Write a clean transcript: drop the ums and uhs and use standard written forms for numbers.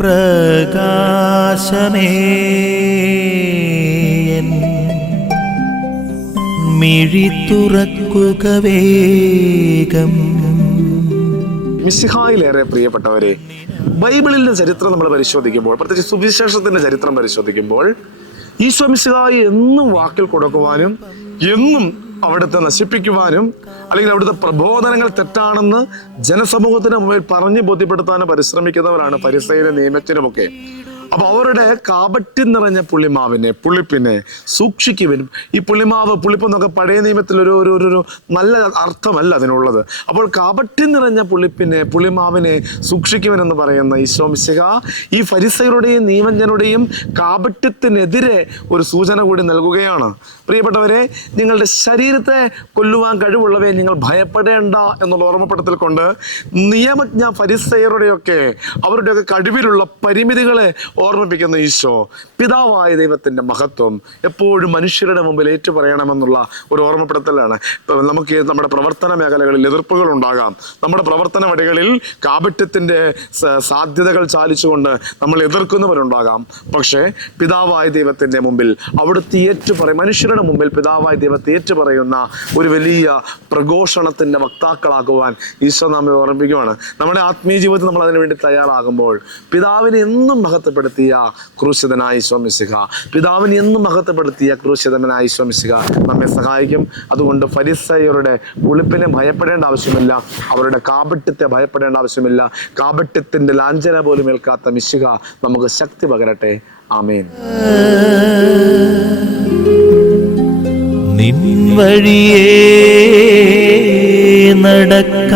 പ്രകാശമേ മിഴി തുറക്കുക വേഗം. മിശിഹായിലേറെ പ്രിയപ്പെട്ടവരെ, ബൈബിളിന്റെ ചരിത്രം നമ്മൾ പരിശോധിക്കുമ്പോൾ, പ്രത്യേകിച്ച് സുവിശേഷത്തിന്റെ ചരിത്രം പരിശോധിക്കുമ്പോൾ, ഈശോ മിശിഹായി എന്നും വാക്കിൽ കൊടുക്കുവാനും എന്നും അവിടുത്തെ നശിപ്പിക്കുവാനും അല്ലെങ്കിൽ അവിടുത്തെ പ്രബോധനങ്ങൾ തെറ്റാണെന്ന് ജനസമൂഹത്തിന് മുമ്പിൽ പറഞ്ഞു ബോധ്യപ്പെടുത്താനും പരിശ്രമിക്കുന്നവരാണ് ഫരിസയരും നിയമജ്ഞരുമൊക്കെ. അപ്പൊ അവരുടെ കാപട്യം നിറഞ്ഞ പുളിപ്പിനെ സൂക്ഷിക്കുവാനും, ഈ പുളിപ്പെന്നൊക്കെ പഴയ നിയമത്തിൽ ഒരു നല്ല അർത്ഥമല്ല അതിനുള്ളത്. അപ്പോൾ കാപട്യം നിറഞ്ഞ പുളിമാവിനെ സൂക്ഷിക്കുവാനെന്ന് പറയുന്ന ഈശോ മിശിഹ ഈ ഫരിസയരുടെയും നിയമജ്ഞരുടെയും കാപട്യത്തിനെതിരെ ഒരു സൂചന കൂടി നൽകുകയാണ്. പ്രിയപ്പെട്ടവരെ, നിങ്ങളുടെ ശരീരത്തെ കൊല്ലുവാൻ കഴിവുള്ളവയെ നിങ്ങൾ ഭയപ്പെടേണ്ട എന്നുള്ള ഓർമ്മപ്പെടുത്തൽ കൊണ്ട് നിയമജ്ഞ ഫരിസയരുടെയൊക്കെ അവരുടെയൊക്കെ കഴിവിലുള്ള പരിമിതികളെ ഓർമ്മിപ്പിക്കുന്ന ഈശോ പിതാവായ ദൈവത്തിന്റെ മഹത്വം എപ്പോഴും മനുഷ്യരുടെ മുമ്പിൽ ഏറ്റുപറയണമെന്നുള്ള ഒരു ഓർമ്മപ്പെടുത്തലാണ്. നമുക്ക് നമ്മുടെ പ്രവർത്തന മേഖലകളിൽ എതിർപ്പുകൾ ഉണ്ടാകാം. നമ്മുടെ പ്രവർത്തന വഴികളിൽ കാപട്യത്തിന്റെ സാധ്യതകൾ ചാലിച്ചുകൊണ്ട് നമ്മൾ എതിർക്കുന്നവരുണ്ടാകാം. പക്ഷേ പിതാവായ ദൈവത്തിന്റെ മുമ്പിൽ അവിടുത്തെ മനുഷ്യരുടെ മുമ്പിൽ പിതാവായ ദൈവത്തെ ഏറ്റുപറയുന്ന ഒരു വലിയ പ്രഘോഷണത്തിന്റെ വക്താക്കളാക്കുവാൻ ഈശോ നമ്മെ ഓർമ്മിപ്പിക്കുകയാണ്. നമ്മുടെ ആത്മീയ ജീവിതത്തിൽ നമ്മൾ അതിനു വേണ്ടി തയ്യാറാകുമ്പോൾ പിതാവിനെ എന്നും മഹത്വപ്പെടുത്തിയ ക്രൂശിതനായ ഈശോ മിശിഹ, പിതാവിനെ എന്നും മഹത്വപ്പെടുത്തിയ ക്രൂശിതനായ ഈശോ മിശിഹ നമ്മെ സഹായിക്കും. അതുകൊണ്ട് ഫരിസയരുടെ പുളിപ്പിനെ ഭയപ്പെടേണ്ട ആവശ്യമില്ല, അവരുടെ കാപട്യത്തെ ഭയപ്പെടേണ്ട ആവശ്യമില്ല. കാപട്യത്തിന്റെ ലാഞ്ചന പോലും ഏൽക്കാത്ത മിശിഹ നമുക്ക് ശക്തി പകരട്ടെ. ആമേൻ. നിൻ വഴിയേ നടക്ക